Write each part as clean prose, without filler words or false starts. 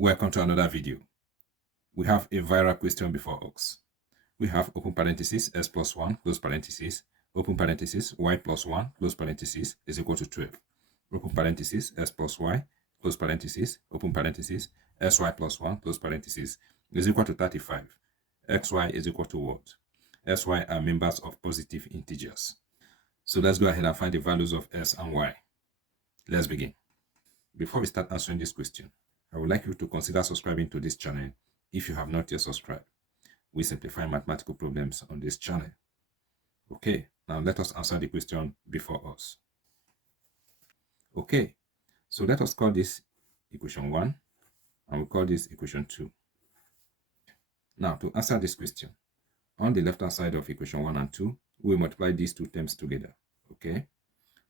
Welcome to another video. We have a viral question before us. We have open parenthesis s plus 1 close parenthesis open parenthesis y plus 1 close parenthesis is equal to 12. Open parenthesis s plus y close parenthesis open parenthesis sy plus 1 close parenthesis is equal to 35. Xy is equal to what? Sy are members of positive integers. So let's go ahead and find the values of s and y. Let's begin. Before we start answering this question, I would like you to consider subscribing to this channel if you have not yet subscribed. We simplify mathematical problems on this channel. Okay, now let us answer the question before us. Okay, so let us call this equation 1 and we call this equation 2. Now to answer this question, on the left hand side of equation 1 and 2, we multiply these two terms together. Okay,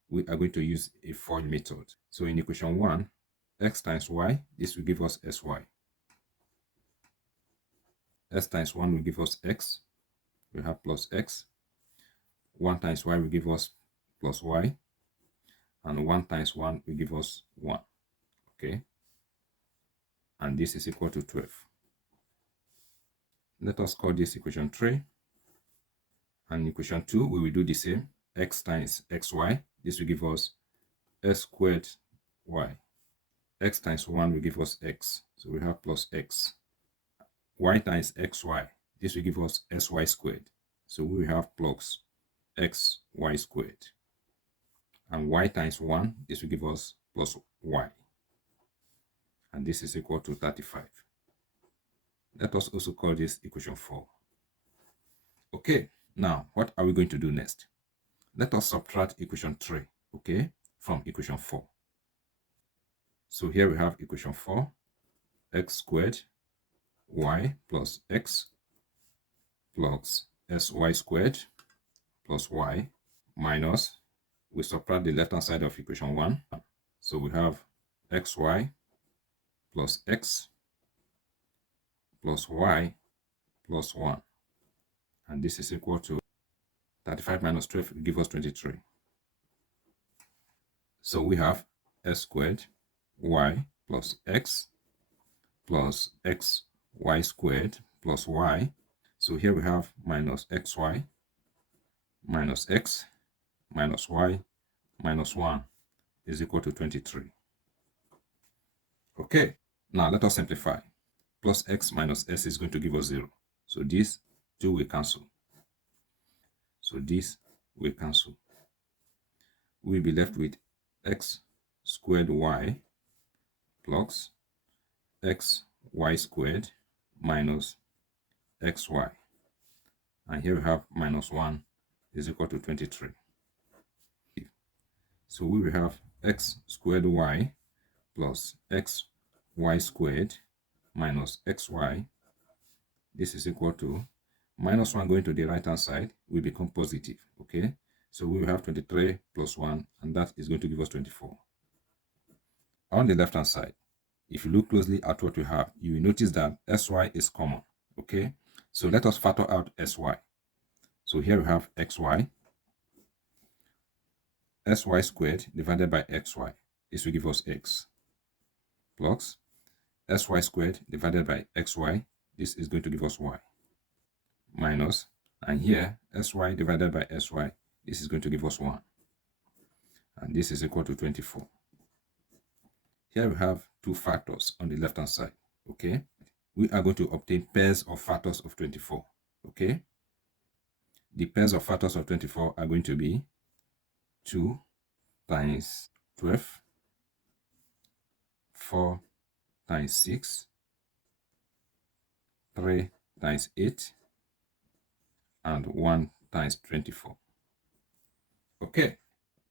we are going to use a FOIL method. So in equation 1, x times y, this will give us sy. S times 1 will give us x. We have plus x. 1 times y will give us plus y. And 1 times 1 will give us 1. Okay. And this is equal to 12. Let us call this equation 3. And equation 2, we will do the same. X times xy. This will give us s squared y. X times 1 will give us x. So we have plus x. Y times xy. This will give us sy squared. So we will have plus xy squared. And y times 1, this will give us plus y. And this is equal to 35. Let us also call this equation 4. Okay, now what are we going to do next? Let us subtract equation 3, okay, from equation 4. So here we have equation 4, x squared y plus x plus sy squared plus y minus, we subtract the left hand side of equation 1. So we have xy plus x plus y plus 1. And this is equal to 35 minus 12 will give us 23. So we have s squared y plus x y squared plus y. So here we have minus xy minus x minus y minus 1 is equal to 23. Okay, now let us simplify. Plus x minus s is going to give us 0. So this 2 will cancel. So this will cancel. We'll be left with x squared y plus xy squared minus xy. And here we have minus 1 is equal to 23. So we will have x squared y plus xy squared minus xy. This is equal to minus 1 going to the right hand side will become positive. Okay, so we will have 23 plus 1, and that is going to give us 24. On the left hand side, if you look closely at what we have, you will notice that sy is common. Okay, so let us factor out sy. So here we have xy squared divided by xy. This will give us x plus sy squared divided by xy. This is going to give us y minus, and here sy divided by sy. This is going to give us 1. And this is equal to 24. Here we have two factors on the left hand side. Okay, we are going to obtain pairs of factors of 24. Okay, the pairs of factors of 24 are going to be 2 times 12, 4 times 6, 3 times 8, and 1 times 24. Okay,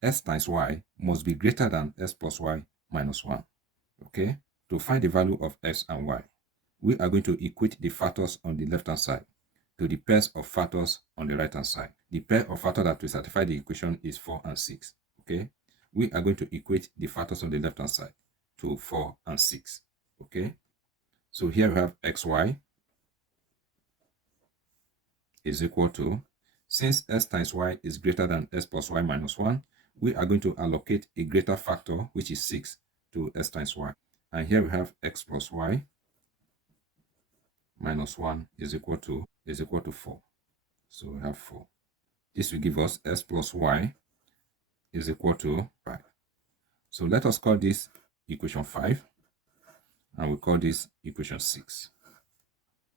s times y must be greater than s plus y minus 1. Okay, to find the value of x and y, we are going to equate the factors on the left hand side to the pairs of factors on the right hand side. The pair of factors that will satisfy the equation is 4 and 6. Okay, we are going to equate the factors on the left hand side to 4 and 6. Okay, so here we have xy is equal to, since s times y is greater than s plus y minus 1, we are going to allocate a greater factor, which is 6, to s times y. And here we have x plus y minus 1 is equal to 4. So we have 4. This will give us s plus y is equal to 5. So let us call this equation 5, and we call this equation 6.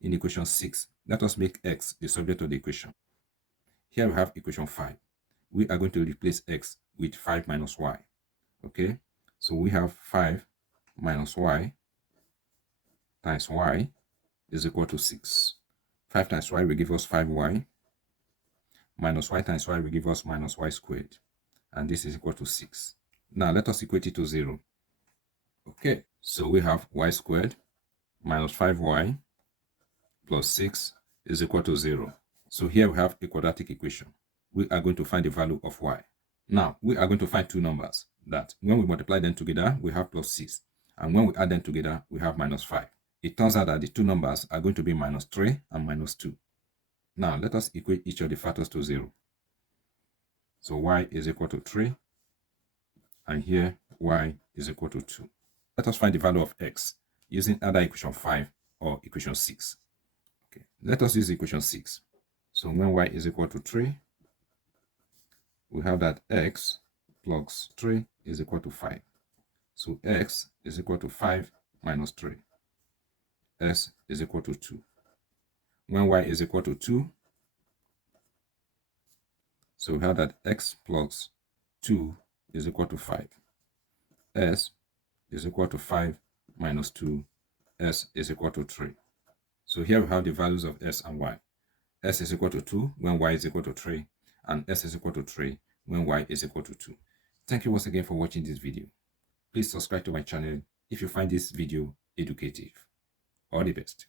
In equation 6, let us make x the subject of the equation. Here we have equation 5. We are going to replace x with 5 minus y. Okay, so we have 5 minus y times y is equal to 6. 5 times y will give us 5y, minus y times y will give us minus y squared, and this is equal to 6. Now let us equate it to 0. Okay, so we have y squared minus 5y plus 6 is equal to 0. So here we have a quadratic equation. We are going to find the value of y. Now, we are going to find two numbers that when we multiply them together, we have plus 6. And when we add them together, we have minus 5. It turns out that the two numbers are going to be minus 3 and minus 2. Now, let us equate each of the factors to 0. So y is equal to 3. And here, y is equal to 2. Let us find the value of x using either equation 5 or equation 6. Okay, let us use equation 6. So when y is equal to 3, we have that x plus 3 is equal to 5. So x is equal to 5 minus 3. S is equal to 2. When y is equal to 2, so we have that x plus 2 is equal to 5. S is equal to 5 minus 2. S is equal to 3. So here we have the values of s and y. S is equal to 2 when y is equal to 3, and s is equal to 3 when y is equal to 2. Thank you once again for watching this video. Please subscribe to my channel if you find this video educative. All the best.